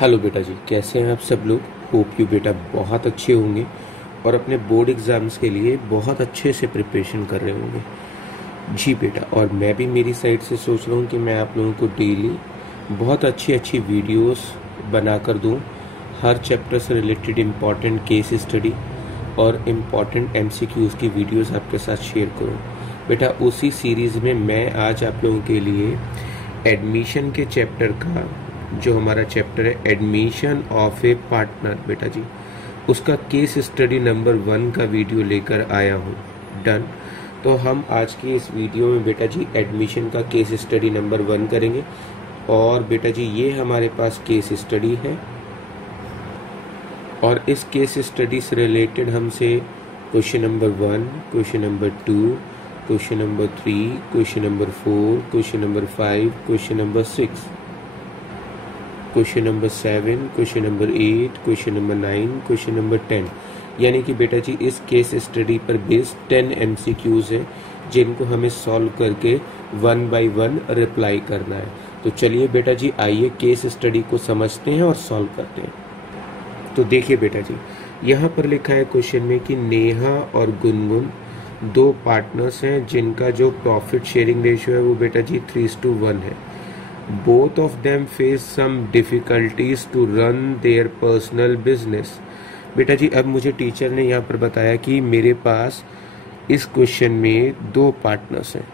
Hello बेटा जी, कैसे हैं आप सब लोग। होप यू बेटा बहुत अच्छे होंगे और अपने बोर्ड एग्ज़ाम्स के लिए बहुत अच्छे से प्रिपरेशन कर रहे होंगे। जी बेटा, और मैं भी मेरी साइड से सोच रहा हूँ कि मैं आप लोगों को डेली बहुत अच्छी अच्छी वीडियोस बनाकर दूँ, हर चैप्टर से रिलेटेड इम्पॉर्टेंट केस स्टडी और इम्पॉर्टेंट एमसीक्यूज़ की वीडियोस आपके साथ शेयर करूँ। बेटा उसी सीरीज़ में मैं आज आप लोगों के लिए एडमिशन के चैप्टर का, जो हमारा चैप्टर है एडमिशन ऑफ ए पार्टनर, बेटा जी उसका केस स्टडी नंबर 1 का वीडियो लेकर आया हूँ। डन। तो हम आज की इस वीडियो में बेटा जी एडमिशन का केस स्टडी नंबर 1 करेंगे। और बेटा जी ये हमारे पास केस स्टडी है और इस केस स्टडी से रिलेटेड हमसे question number 1, question number 2, question number 3, question number 4, question number 5, question number 6, question number 7, question number 8, question number 9, question number 10, यानी कि बेटा जी इस केस स्टडी पर बेस्ड 10 एमसीक्यूज है जिनको हमें सॉल्व करके 1 बाय 1 रिप्लाई करना है। तो चलिए बेटा जी आइए केस स्टडी को समझते हैं और सॉल्व करते हैं। तो देखिए बेटा जी यहाँ पर लिखा है क्वेश्चन में कि नेहा और गुनगुन दो पार्टनर्स हैं जिनका जो प्रॉफिट शेयरिंग रेशियो है वो बेटा जी 3:1 है। Both of them face some difficulties to run their personal business। बेटा जी अब मुझे टीचर ने यहाँ पर बताया कि मेरे पास इस क्वेश्चन में दो पार्टनर्स हैं,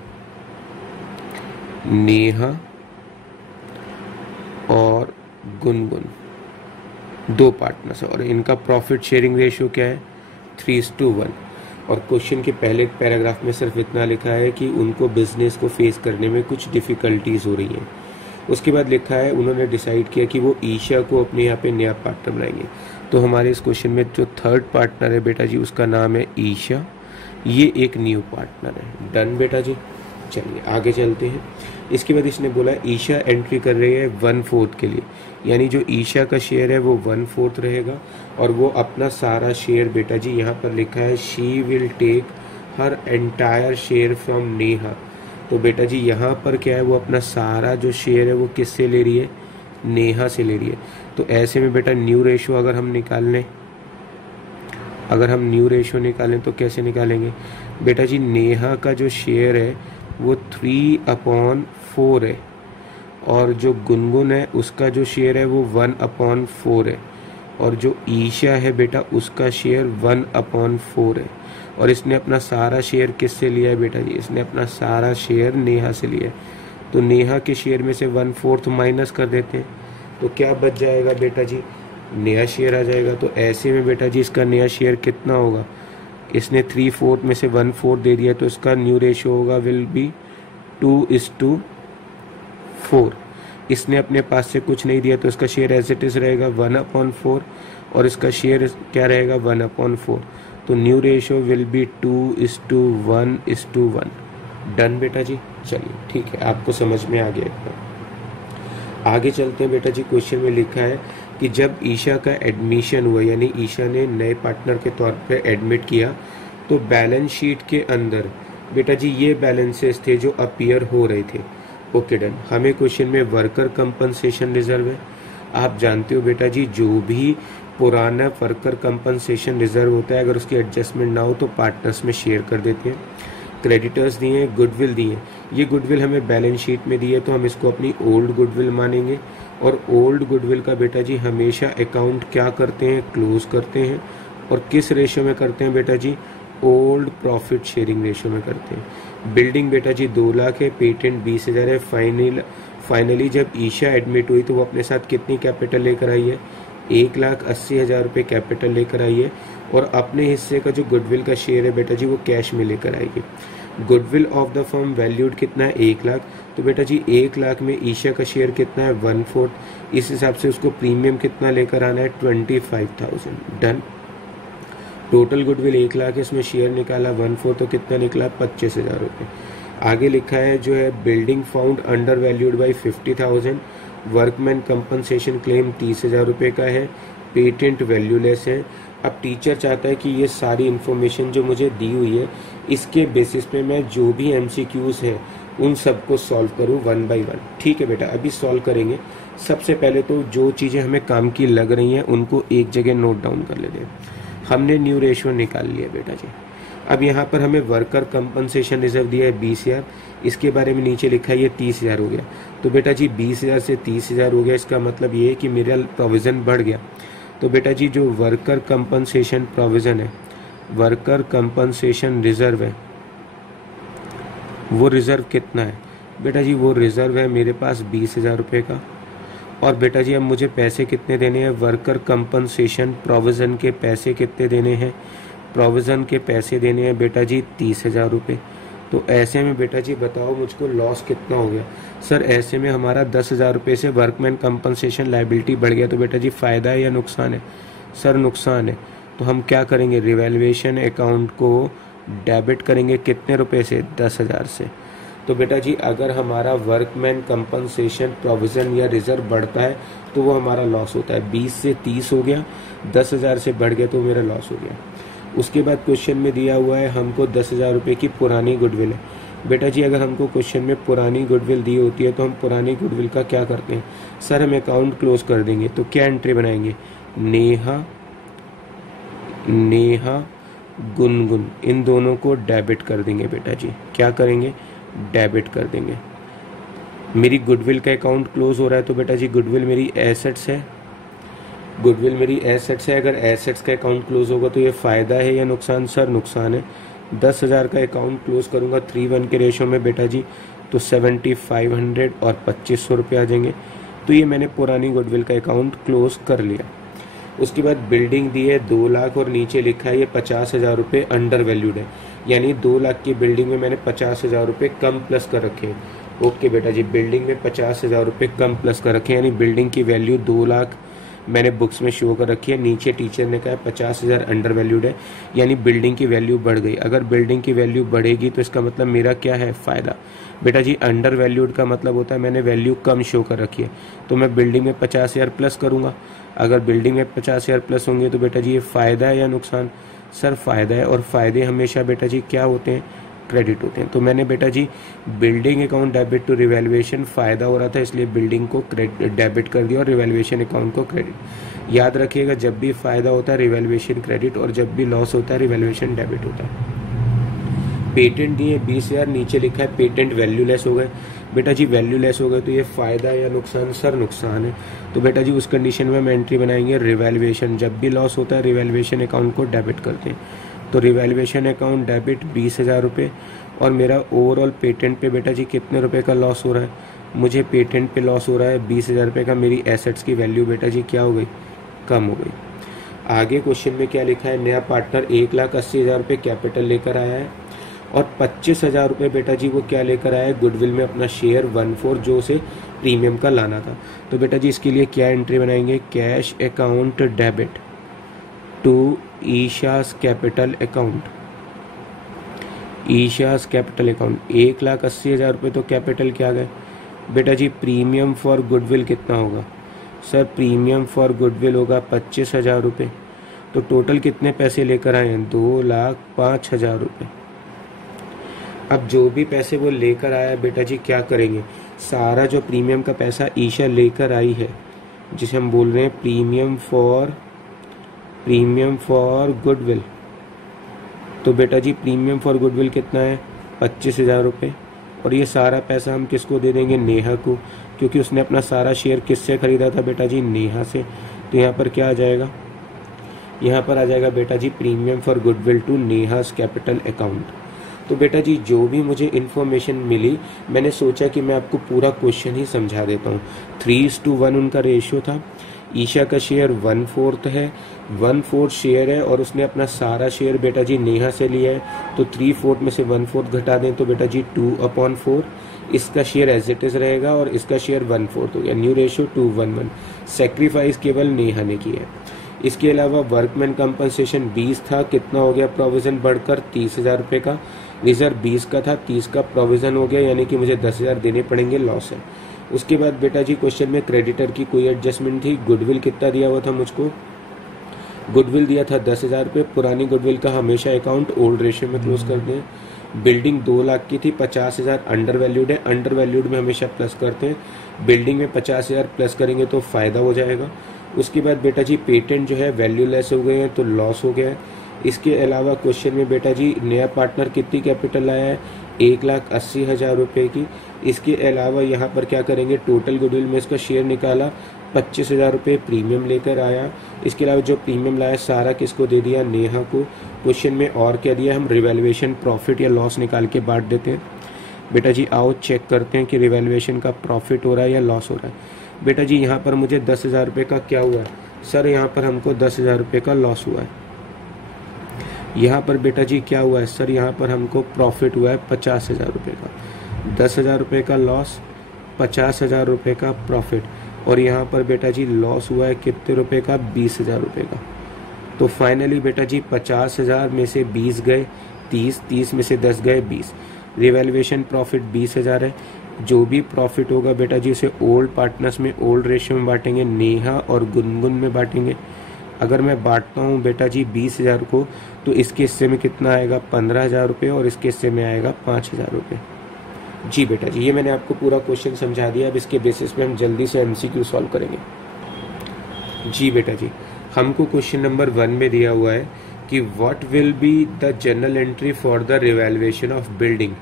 नेहा और गुनगुन, दो पार्टनर्स हैं और इनका प्रॉफिट शेयरिंग रेशियो क्या है 3:1। और क्वेश्चन के पहले पैराग्राफ में सिर्फ इतना लिखा है कि उनको बिजनेस को फेस करने में कुछ डिफिकल्टीज हो रही हैं। उसके बाद लिखा है उन्होंने डिसाइड किया कि वो ईशा को अपने यहाँ पे नया पार्टनर बनाएंगे। तो हमारे इस क्वेश्चन में जो थर्ड पार्टनर है बेटा जी उसका नाम है ईशा, ये एक न्यू पार्टनर है। डन बेटा जी। चलिए आगे चलते हैं। इसके बाद इसने बोला ईशा एंट्री कर रही है 1/4 के लिए, यानी जो ईशा का शेयर है वो 1/4 रहेगा और वो अपना सारा शेयर बेटा जी यहाँ पर लिखा है she will take her entire share from Neha. तो बेटा जी यहाँ पर क्या है वो अपना सारा जो शेयर है वो किससे ले रही है, नेहा से ले रही है। तो ऐसे में बेटा न्यू रेशो अगर हम न्यू रेशो निकालें तो कैसे निकालेंगे बेटा जी, नेहा का जो शेयर है वो 3/4 है और जो गुनगुन है उसका जो शेयर है वो 1/4 है और जो ईशा है बेटा उसका शेयर 1/4 है। और इसने अपना सारा शेयर किससे लिया है बेटा जी, इसने अपना सारा शेयर नेहा से लिया है। तो नेहा के शेयर में से 1/4 माइनस कर देते हैं तो क्या बच जाएगा बेटा जी, नया शेयर आ जाएगा। तो ऐसे में बेटा जी इसका नया शेयर कितना होगा, इसने 3/4 में से 1/4 दे दिया तो इसका न्यू रेशियो होगा विल बी 2:4। इसने अपने पास से कुछ नहीं दिया तो इसका शेयर एज इट इज रहेगा 1/4 और इसका शेयर क्या रहेगा 1/4। तो new ratio will be 2:1:1। Done बेटा जी। चलिए ठीक है, आपको समझ में आ गया एकदम। आगे चलते हैं बेटा जी। क्वेश्चन में लिखा है कि जब ईशा का एडमिशन हुआ, यानी ईशा ने नए पार्टनर के तौर पे एडमिट किया, तो बैलेंस शीट के अंदर बेटा जी ये बैलेंसेस थे जो अपीयर हो रहे थे। Okay done. हमें क्वेश्चन में वर्कर कंपनसेशन रिजर्व है। आप जानते हो बेटा जी जो भी पुराना वर्कर कंपनसेशन रिजर्व होता है अगर उसकी एडजस्टमेंट ना हो तो पार्टनर्स में शेयर कर देते हैं। क्रेडिटर्स दिए हैं, गुडविल दिए हैं। ये गुडविल हमें बैलेंस शीट में दी है तो हम इसको अपनी ओल्ड गुडविल मानेंगे और ओल्ड गुडविल का बेटा जी हमेशा अकाउंट क्या करते हैं, क्लोज करते हैं। और किस रेशियो में करते हैं बेटा जी, ओल्ड प्रॉफिट शेयरिंग रेशियो में करते हैं। बिल्डिंग बेटा जी 2 लाख है, पेटेंट 20,000 है। फाइनली जब ईशा एडमिट हुई तो वो अपने साथ कितनी कैपिटल लेकर आई है, 1,80,000 रुपये कैपिटल लेकर आई है और अपने हिस्से का जो गुडविल का शेयर है बेटा जी वो कैश में लेकर आएगी। Goodwill of the firm valued कितना है 1 लाख। तो बेटा जी 1 लाख में ईशा का शेयर कितना है 1/4। इस हिसाब से उसको प्रीमियम कितना लेकर आना है 25,000। डन। टोटल गुडविल 1 लाख है, इसमें शेयर निकाला 1/4 तो कितना निकला 25,000 रुपये। आगे लिखा है जो है building found under valued by 50,000। Workman compensation claim 30,000 रुपये का है। पेटेंट वैल्यूलेस है। अब टीचर चाहता है कि ये सारी इन्फॉर्मेशन जो मुझे दी हुई है इसके बेसिस पे मैं जो भी एमसीक्यूज है उन सबको सॉल्व करूँ वन बाय वन। ठीक है बेटा, अभी सॉल्व करेंगे। सबसे पहले तो जो चीज़ें हमें काम की लग रही हैं उनको एक जगह नोट डाउन कर लेते हैं। हमने न्यू रेशियो निकाल लिया बेटा जी। अब यहाँ पर हमें वर्कर कंपनसेशन रिजर्व दिया है 20,000, इसके बारे में नीचे लिखा है ये 30,000 हो गया। तो बेटा जी 20,000 से 30,000 हो गया, इसका मतलब ये है कि मेरा प्रोविज़न बढ़ गया। तो बेटा जी जो वर्कर कंपनसेशन प्रोविज़न है, वर्कर कंपनसेशन रिजर्व है, वो रिज़र्व कितना है बेटा जी? वो रिज़र्व है मेरे पास 20,000 रुपये का। और बेटा जी अब मुझे पैसे कितने देने हैं? वर्कर कंपनसेशन प्रोविज़न के पैसे कितने देने हैं? प्रोविज़न के पैसे देने हैं बेटा जी 30,000 रुपये। तो ऐसे में बेटा जी बताओ मुझको लॉस कितना हो गया? सर ऐसे में हमारा 10,000 रुपये से वर्कमैन कंपनसेशन लायबिलिटी बढ़ गया। तो बेटा जी फ़ायदा है या नुकसान है? सर नुकसान है। तो हम क्या करेंगे? रिवैल्यूएशन अकाउंट को डेबिट करेंगे कितने रुपए से? 10,000 से। तो बेटा जी अगर हमारा वर्कमैन कंपनसेशन प्रोविज़न या रिजर्व बढ़ता है तो वो हमारा लॉस होता है। 20 से 30 हो गया, 10,000 से बढ़ गया तो मेरा लॉस हो गया। उसके बाद क्वेश्चन में दिया हुआ है हमको 10,000 रुपये की पुरानी गुडविल है। बेटा जी अगर हमको क्वेश्चन में पुरानी गुडविल दी होती है तो हम पुरानी गुडविल का क्या करते हैं? सर हम अकाउंट क्लोज कर देंगे। तो क्या एंट्री बनाएंगे? नेहा गुनगुन, इन दोनों को डेबिट कर देंगे बेटा जी। क्या करेंगे? डेबिट कर देंगे। मेरी गुडविल का अकाउंट क्लोज हो रहा है तो बेटा जी गुडविल मेरी एसेट्स है, गुडविल मेरी एसेट्स है। अगर एसेट्स का अकाउंट क्लोज होगा तो ये फ़ायदा है या नुकसान? सर नुकसान है। 10,000 का अकाउंट क्लोज करूँगा 3:1 के रेशो में बेटा जी, तो 7,500 और 2,500 रुपये आ जाएंगे। तो ये मैंने पुरानी गुडविल का अकाउंट क्लोज कर लिया। उसके बाद बिल्डिंग दी है 2 लाख और नीचे लिखा है ये 50,000 रुपये अंडर वैल्यूड है, यानी 2 लाख की बिल्डिंग में मैंने 50,000 रुपये कम प्लस कर रखे हैं। ओके बेटा जी, बिल्डिंग में 50,000 रुपये कम प्लस कर रखे हैं, यानी बिल्डिंग की वैल्यू 2 लाख मैंने बुक्स में शो कर रखी है। नीचे टीचर ने कहा 50,000 अंडर वैल्यूड है, यानी बिल्डिंग की वैल्यू बढ़ गई। अगर बिल्डिंग की वैल्यू बढ़ेगी तो इसका मतलब मेरा क्या है? फ़ायदा। बेटा जी अंडर वैल्यूड का मतलब होता है मैंने वैल्यू कम शो कर रखी है, तो मैं बिल्डिंग में 50,000 प्लस करूँगा। अगर बिल्डिंग में 50,000 प्लस होंगे तो बेटा जी ये फ़ायदा है या नुकसान? सर फ़ायदा है। और फ़ायदे हमेशा बेटा जी क्या होते हैं? क्रेडिट होते हैं। तो मैंने बेटा जी building account debit to revaluation, फ़ायदा हो रहा था इसलिए बिल्डिंग को डेबिट कर दिया और रिवैल्यूएशन अकाउंट को क्रेडिट। याद रखिएगा जब भी फ़ायदा होता है रिवैल्यूएशन क्रेडिट और जब भी लॉस होता है रिवैल्यूएशन डेबिट होता है। पेटेंट दिए 20,000, नीचे लिखा है पेटेंट वैल्यू लेस हो गए। बेटा जी वैल्यू लेस हो गए तो ये फ़ायदा या नुकसान? सर नुकसान है। तो बेटा जी उस कंडीशन में हम एंट्री बनाएंगे रिवैल्यूएशन। जब भी लॉस होता है रिवैल्यूएशन अकाउंट को डेबिट करते हैं। तो रिवैल्यूएशन अकाउंट डेबिट 20,000 रुपये। और मेरा ओवरऑल पेटेंट पे बेटा जी कितने रुपए का लॉस हो रहा है? मुझे पेटेंट पे लॉस हो रहा है 20,000 रुपये का। मेरी एसेट्स की वैल्यू बेटा जी क्या हो गई? कम हो गई। आगे क्वेश्चन में क्या लिखा है? नया पार्टनर 1,80,000 रुपये कैपिटल लेकर आया है और 25,000 रुपये बेटा जी वो क्या लेकर आया है? गुडविल में अपना शेयर 1/4 जो उसे प्रीमियम का लाना था। तो बेटा जी इसके लिए क्या एंट्री बनाएंगे? Cash account debit to Isha's capital account. Isha's capital account 1,80,000 रुपये तो कैपिटल क्या गए? बेटा जी प्रीमियम फॉर गुडविल कितना होगा? सर प्रीमियम फॉर गुडविल होगा 25,000 रुपये। तो टोटल कितने पैसे लेकर आए हैं? 2,05,000 रुपये। अब जो भी पैसे वो लेकर आया बेटा जी क्या करेंगे? सारा जो प्रीमियम का पैसा ईशा लेकर आई है जिसे हम बोल रहे हैं प्रीमियम फॉर गुडविल, तो बेटा जी प्रीमियम फॉर गुडविल कितना है? 25,000 रुपये। और ये सारा पैसा हम किसको दे देंगे? नेहा को, क्योंकि उसने अपना सारा शेयर किससे खरीदा था बेटा जी? नेहा से। तो यहाँ पर क्या आ जाएगा? यहाँ पर आ जाएगा बेटा जी premium for goodwill to Neha's capital account. तो बेटा जी जो भी मुझे इन्फॉर्मेशन मिली मैंने सोचा कि मैं आपको पूरा क्वेश्चन ही समझा देता हूँ। 3:1 उनका रेशियो था। ईशा का शेयर 1/4 है, 1/4 शेयर है और उसने अपना सारा शेयर बेटा जी नेहा से लिया है। तो 3/4 में से 1/4 घटा दें तो बेटा जी 2/4 इसका शेयर एज इट इज रहेगा और इसका शेयर 1/4 हो गया। New ratio 2:1। सेक्रीफाइस केवल नेहा ने किया है। इसके अलावा वर्कमैन कंपनसेशन 20 था, कितना हो गया प्रोविजन बढ़कर? 30,000 रुपये का। रिजर्व 20 का था, 30 का प्रोविजन हो गया, यानी कि मुझे 10,000 देने पड़ेंगे, लॉस है। उसके बाद बेटा जी क्वेश्चन में क्रेडिटर की कोई एडजस्टमेंट थी। गुडविल कितना दिया हुआ था मुझको? गुडविल दिया था 10,000 रुपये। पुरानी गुडविल का हमेशा अकाउंट ओल्ड रेशियो में क्लोज कर दें। बिल्डिंग 2 लाख की थी, 50,000 अंडर वैल्यूड है। अंडर वैल्यूड में हमेशा प्लस करते हैं, बिल्डिंग में 50,000 प्लस करेंगे तो फायदा हो जाएगा। उसके बाद बेटा जी पेटेंट जो है वैल्यू लेस हो गए हैं तो लॉस हो गया है। इसके अलावा क्वेश्चन में बेटा जी नया पार्टनर कितनी कैपिटल आया है, 1,80,000 रुपये की। इसके अलावा यहाँ पर क्या करेंगे, टोटल गुडविल में इसका शेयर निकाला, 25,000 रुपये प्रीमियम लेकर आया। इसके अलावा जो प्रीमियम लाया सारा किसको दे दिया, नेहा को। क्वेश्चन में और क्या दिया, हम रिवैल्यूएशन प्रॉफिट या लॉस निकाल के बांट देते हैं। बेटा जी आओ चेक करते हैं कि रिवैल्यूएशन का प्रॉफिट हो रहा है या लॉस हो रहा है। बेटा जी यहाँ पर मुझे 10,000 रुपये का क्या हुआ है, सर यहाँ पर हमको 10,000 रुपये का लॉस हुआ है। यहाँ पर बेटा जी क्या हुआ है, सर यहाँ पर हमको प्रॉफिट हुआ है 50,000 रुपये का। 10,000 रुपये का लॉस, 50,000 रुपये का प्रॉफिट। और यहाँ पर बेटा जी लॉस हुआ है कितने रुपए का, 20,000 रुपये का। तो फाइनली बेटा जी 50,000 में से 20 गए 30, 30 में से 10 गए 20। रिवैल्यूएशन प्रॉफिट 20,000 है। जो भी प्रॉफिट होगा बेटा जी उसे ओल्ड पार्टनर्स में ओल्ड रेशियो में बांटेंगे, नेहा और गुनगुन में बांटेंगे। अगर मैं बांटता हूँ बेटा जी 20,000 को, तो इसके हिस्से में कितना आएगा, 15,000 रुपये, और इसके हिस्से में आएगा 5,000 रुपये। जी बेटा जी, ये मैंने आपको पूरा क्वेश्चन समझा दिया। अब इसके बेसिस पे हम जल्दी से एमसीक्यू सॉल्व करेंगे। जी बेटा जी, हमको क्वेश्चन नंबर 1 में दिया हुआ है कि what will be the journal entry for the revaluation of building.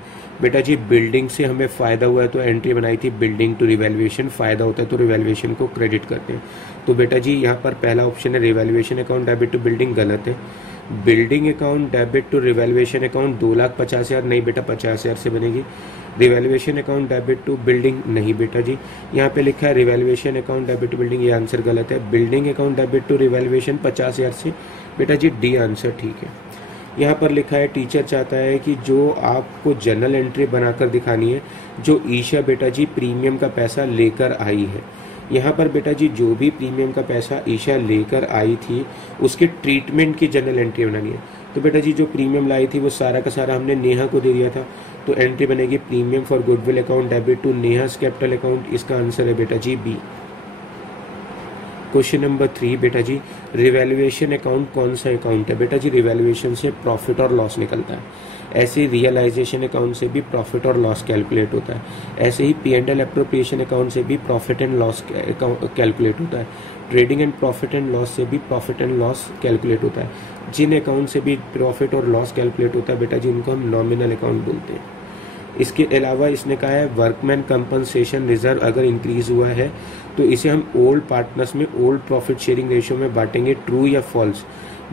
बेटा जी बिल्डिंग से हमें फायदा हुआ है तो एंट्री बनाई थी बिल्डिंग टू रिवैल्यूएशन, फायदा होता है तो रिवैल्यूएशन को क्रेडिट करते हैं। तो बेटा जी यहाँ पर पहला ऑप्शन है revaluation account debit to building, गलत है। Building account debit to revaluation account 2,50,000, नहीं बेटा 50,000 से बनेगी। Revaluation account debit to building, नहीं बेटा जी। यहाँ पे लिखा है revaluation account debit to building, ये आंसर गलत है। Building account debit to revaluation 50,000 से, बेटा जी डी आंसर ठीक है। यहाँ पर लिखा है टीचर चाहता है कि जो आपको जर्नल एंट्री बनाकर दिखानी है जो ईशा बेटा जी प्रीमियम का पैसा लेकर आई है। यहाँ पर बेटा जी जो भी प्रीमियम का पैसा ईशा लेकर आई थी उसके ट्रीटमेंट की जर्नल एंट्री बनानी है। तो बेटा जी जो प्रीमियम लाई थी वो सारा का सारा हमने नेहा को दे दिया था, तो एंट्री बनेगी premium for goodwill account debit to Neha's capital account. इसका आंसर है बेटा जी बी। क्वेश्चन नंबर 3 बेटा जी रिवैल्यूएशन अकाउंट कौन सा अकाउंट है। बेटा जी रिवैल्यूएशन से प्रॉफिट और लॉस निकलता है, ऐसे ही रियलाइजेशन अकाउंट से भी प्रॉफिट और लॉस कैलकुलेट होता है, ऐसे ही P&L एप्रोप्रिएशन अकाउंट से भी प्रॉफिट एंड लॉस कैलकुलेट होता है, trading and profit and loss से भी प्रॉफिट एंड लॉस कैलकुलेट होता है। जिन अकाउंट से भी प्रॉफिट और लॉस कैलकुलेट होता है बेटा जी उनको हम नॉमिनल अकाउंट बोलते हैं। इसके अलावा इसने कहा है वर्कमैन कंपनसेशन रिजर्व अगर इंक्रीज हुआ है तो इसे हम ओल्ड पार्टनर्स में ओल्ड प्रॉफिट शेयरिंग रेशियो में बांटेंगे, ट्रू या फॉल्स।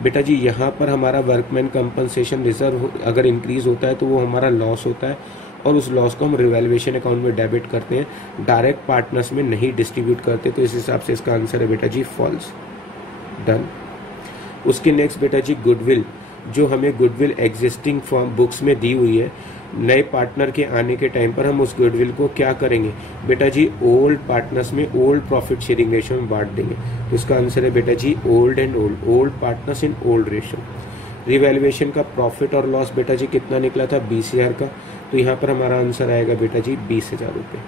बेटा जी यहाँ पर हमारा वर्कमैन कंपनसेशन रिजर्व अगर इंक्रीज होता है तो वो हमारा लॉस होता है और उस लॉस को हम रिवैल्यूएशन अकाउंट में डेबिट करते हैं, डायरेक्ट पार्टनर्स में नहीं डिस्ट्रीब्यूट करते। तो इस हिसाब से इसका आंसर है बेटा जी फॉल्स। डन। उसके नेक्स्ट बेटा जी गुडविल, जो हमें गुडविल एग्जिस्टिंग फॉर्म बुक्स में दी हुई है, नए पार्टनर के आने के टाइम पर हम उस गुडविल को क्या करेंगे बेटा जी ओल्ड पार्टनर्स में ओल्ड प्रॉफिट शेयरिंग रेशियो में बांट देंगे। तो इसका आंसर है बेटा जी old and old, old partners in old ratio. Revaluation का प्रॉफिट और लॉस बेटा जी कितना निकला था 20,000 का, तो यहाँ पर हमारा आंसर आएगा बेटा जी 20,000 रुपये।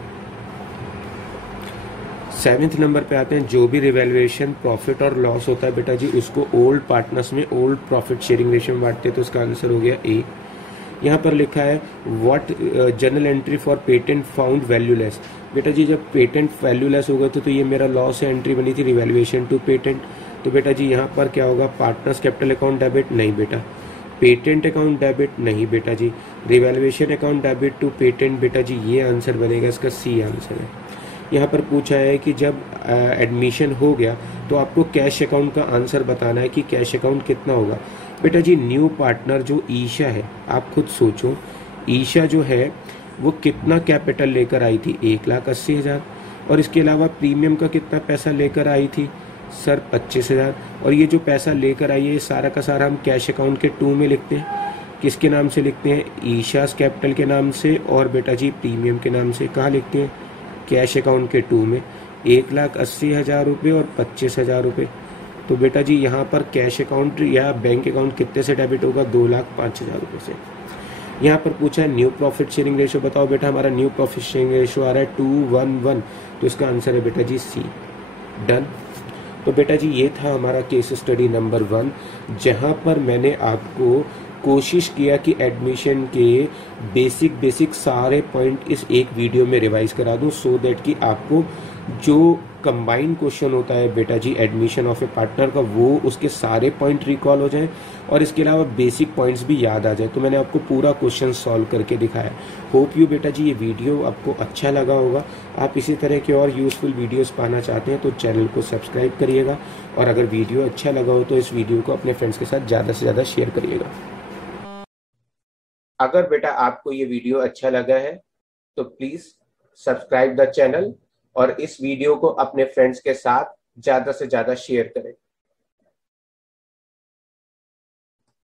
7th नंबर पे आते हैं, जो भी रिवैल्यूएशन प्रॉफिट और लॉस होता है बेटा जी उसको ओल्ड पार्टनर्स में ओल्ड प्रॉफिट शेयरिंग रेशियो में बांटते हैं, तो इसका आंसर हो गया ए। यहाँ पर लिखा है what journal entry for patent found valueless. बेटा जी जब पेटेंट वैल्यूलेस होगा तो ये मेरा लॉस है, एंट्री बनी थी रिवैल्यूएशन टू पेटेंट। तो बेटा जी यहाँ पर क्या होगा, पार्टनर्स कैपिटल अकाउंट डेबिट, नहीं बेटा। पेटेंट अकाउंट डेबिट, नहीं बेटा जी। Revaluation account debit to patent, बेटा जी ये आंसर बनेगा, इसका सी आंसर है। यहाँ पर पूछा है कि जब एडमिशन हो गया तो आपको कैश अकाउंट का आंसर बताना है कि कैश अकाउंट कितना होगा। बेटा जी न्यू पार्टनर जो ईशा है, आप खुद सोचो ईशा जो है वो कितना कैपिटल लेकर आई थी, 1,80,000, और इसके अलावा प्रीमियम का कितना पैसा लेकर आई थी सर 25,000। और ये जो पैसा लेकर आई है सारा का सारा हम कैश अकाउंट के 2 में लिखते हैं। किसके नाम से लिखते हैं, ईशास कैपिटल के नाम से और बेटा जी प्रीमियम के नाम से। कहाँ लिखते हैं, कैश अकाउंट के 2 में। 1,80,000 रुपये और 25,000 रुपये। तो बेटा जी यहाँ पर कैश अकाउंट या बैंक अकाउंट कितने से डेबिट होगा, 2,05,000 रुपये से। यहाँ पर पूछा है न्यू प्रॉफिट शेयरिंग रेशियो बताओ। बेटा हमारा न्यू प्रॉफिट शेयरिंग रेशियो आ रहा है 2:1:1, तो इसका आंसर है बेटा जी सी। डन। तो बेटा जी ये था हमारा केस स्टडी नंबर 1, जहाँ पर मैंने आपको कोशिश किया कि एडमिशन के बेसिक सारे पॉइंट इस एक वीडियो में रिवाइज करा दूं, सो दैट कि आपको जो कंबाइंड क्वेश्चन होता है बेटा जी एडमिशन ऑफ ए पार्टनर का, वो उसके सारे पॉइंट रिकॉल हो जाएं और इसके अलावा बेसिक पॉइंट्स भी याद आ जाए। तो मैंने आपको पूरा क्वेश्चन सॉल्व करके दिखाया। होप यू बेटा जी ये वीडियो आपको अच्छा लगा होगा। आप इसी तरह के और यूजफुल वीडियोस पाना चाहते हैं तो चैनल को सब्सक्राइब करिएगा, और अगर वीडियो अच्छा लगा हो तो इस वीडियो को अपने फ्रेंड्स के साथ ज़्यादा से ज़्यादा शेयर करिएगा। अगर बेटा आपको ये वीडियो अच्छा लगा है तो प्लीज सब्सक्राइब द चैनल और इस वीडियो को अपने फ्रेंड्स के साथ ज्यादा से ज्यादा शेयर करें।